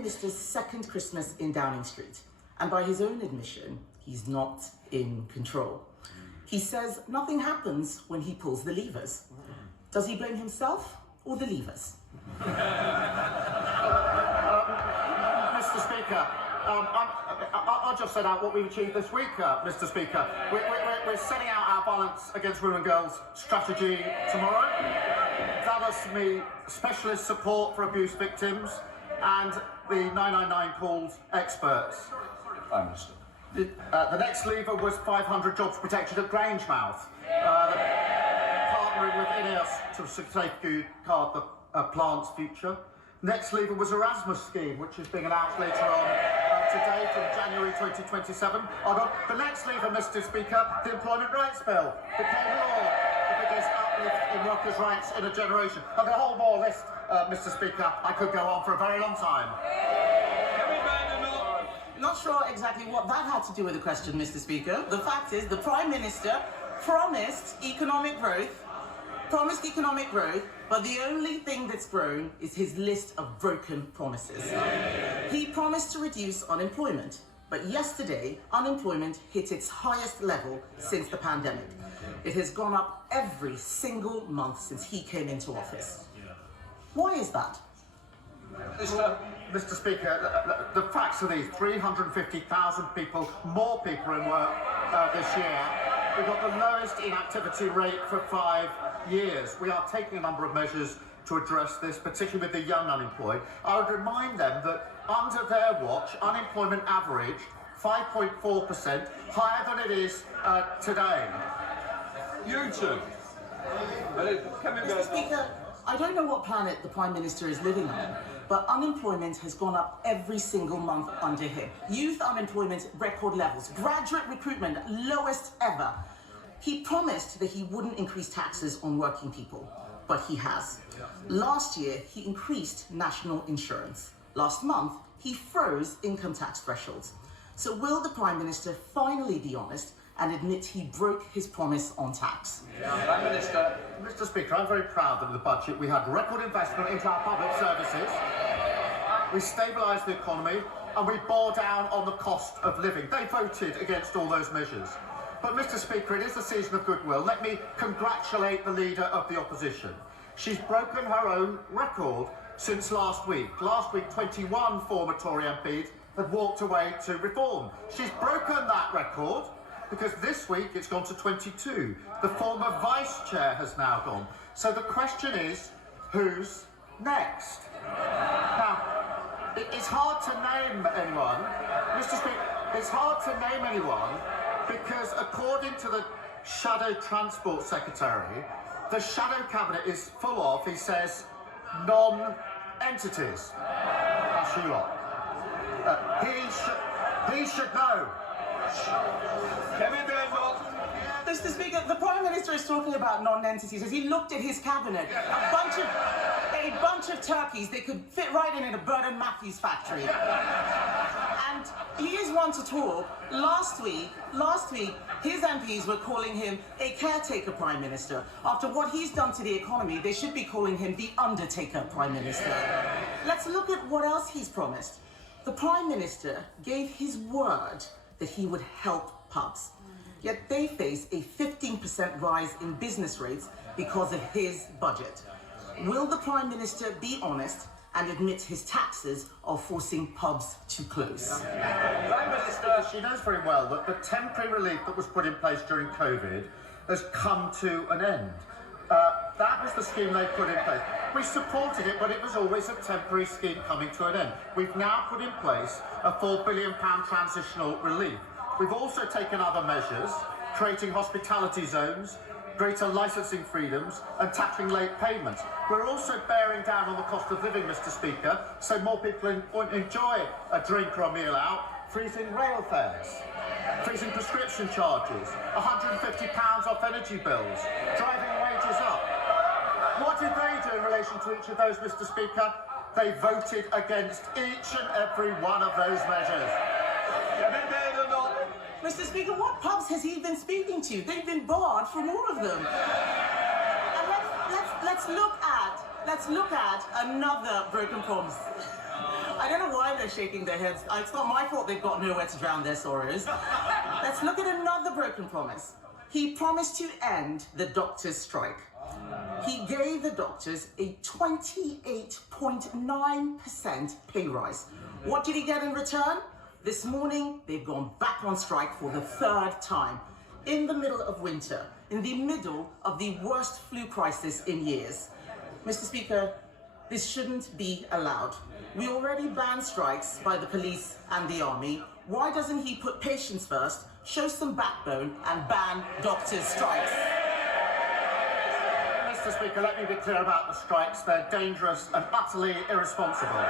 Minister's second Christmas in Downing Street, and by his own admission, he's not in control. He says nothing happens when he pulls the levers. Does he blame himself or the levers? Mr. Speaker, I'll just set out what we've achieved this week, Mr. Speaker. We're setting out our violence against women and girls strategy tomorrow. That is me specialist support for abuse victims and the 999 calls experts. Prime Minister. The next lever was 500 jobs protected at Grangemouth, partnering with INEOS to safeguard the plant's future. Next lever was Erasmus scheme, which is being announced later on today from January 2027. The next lever, Mr. Speaker, the Employment Rights Bill became law, the biggest uplift in workers' rights in a generation. I've got a whole more list, Mr. Speaker. I could go on for a very long time. Not sure exactly what that had to do with the question, Mr. Speaker. The fact is, the Prime Minister promised economic growth, but the only thing that's grown is his list of broken promises. He promised to reduce unemployment, but yesterday, unemployment hit its highest level since the pandemic. It has gone up every single month since he came into office. Why is that? Mr. Speaker, the facts are these: 350,000 people, more people in work this year. We've got the lowest inactivity rate for 5 years. We are taking a number of measures to address this, particularly with the young unemployed. I would remind them that under their watch, unemployment averaged 5.4%, higher than it is today. You two. Mr. Speaker, I don't know what planet the Prime Minister is living on, but unemployment has gone up every single month under him. Youth unemployment, record levels. Graduate recruitment, lowest ever. He promised that he wouldn't increase taxes on working people, but he has. Last year, he increased national insurance. Last month, he froze income tax thresholds. So will the Prime Minister finally be honest and admit he broke his promise on tax? Prime Minister. Mr. Speaker, I'm very proud that in the budget we had record investment into our public services, we stabilised the economy, and we bore down on the cost of living. They voted against all those measures. But, Mr. Speaker, it is a season of goodwill. Let me congratulate the Leader of the Opposition. She's broken her own record since last week. Last week, 21 former Tory MPs had walked away to reform. She's broken that record because this week it's gone to 22. The former Vice Chair has now gone. So the question is, who's next? Now, it's hard to name anyone. Mr. Speaker, it's hard to name anyone because according to the Shadow Transport Secretary, the Shadow Cabinet is full of, he says, non-entities. That's you lot. He should know. Mr. Speaker, the Prime Minister is talking about non-entities. As he looked at his cabinet, a bunch of turkeys, they could fit right in a Burton Matthews factory. And he is one to talk. Last week, his MPs were calling him a caretaker Prime Minister. After what he's done to the economy, they should be calling him the Undertaker Prime Minister. Let's look at what else he's promised. The Prime Minister gave his word that he would help pubs. Yet they face a 15% rise in business rates because of his budget. Will the Prime Minister be honest and admit his taxes are forcing pubs to close? Prime Minister, she knows very well that the temporary relief that was put in place during COVID has come to an end. That was the scheme they put in place. We supported it, but it was always a temporary scheme coming to an end. We've now put in place a £4 billion transitional relief. We've also taken other measures, creating hospitality zones, greater licensing freedoms and tackling late payments. We're also bearing down on the cost of living, Mr. Speaker, so more people enjoy a drink or a meal out, freezing rail fares, freezing prescription charges, £150 off energy bills, driving wages up. What did they do in relation to each of those, Mr. Speaker? They voted against each and every one of those measures. Mr. Speaker, what pubs has he been speaking to? They've been barred from all of them. And let's look at another broken promise. I don't know why they're shaking their heads. It's not my fault they've got nowhere to drown their sorrows. Let's look at another broken promise. He promised to end the doctors' strike. He gave the doctors a 28.9% pay rise. What did he get in return? This morning, they've gone back on strike for the third time. In the middle of winter, in the middle of the worst flu crisis in years. Mr. Speaker, this shouldn't be allowed. We already banned strikes by the police and the army. Why doesn't he put patients first, show some backbone, and ban doctors' strikes? Mr. Speaker, let me be clear about the strikes. They're dangerous and utterly irresponsible.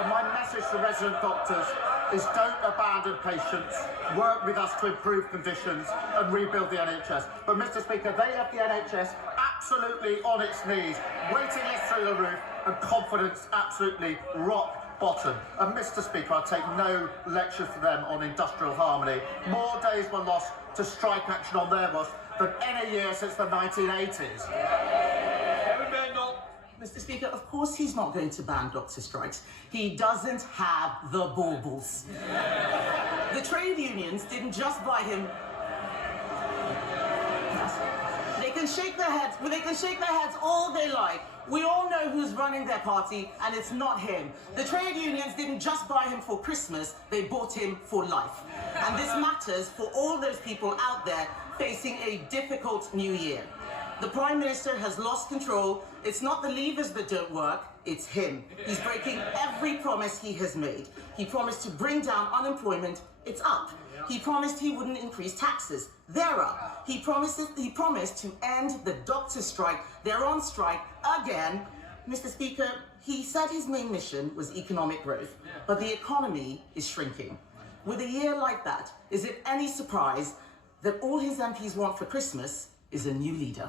And my message to resident doctors is don't abandon patients, work with us to improve conditions and rebuild the NHS. But Mr. Speaker, they left the NHS absolutely on its knees, waiting lists through the roof and confidence absolutely rock bottom. And Mr. Speaker, I take no lecture from them on industrial harmony. More days were lost to strike action on their watch than any year since the 1980s. Mr. Speaker, of course he's not going to ban doctor strikes. He doesn't have the baubles. The trade unions didn't just buy him. They can shake their heads all they like. We all know who's running their party, and it's not him. The trade unions didn't just buy him for Christmas, they bought him for life. And this matters for all those people out there facing a difficult new year. The Prime Minister has lost control. It's not the levers that don't work, it's him. He's breaking every promise he has made. He promised to bring down unemployment, it's up. He promised he wouldn't increase taxes, they're up. He promised to end the doctor's strike, they're on strike again. Mr. Speaker, he said his main mission was economic growth, but the economy is shrinking. With a year like that, is it any surprise that all his MPs want for Christmas is a new leader?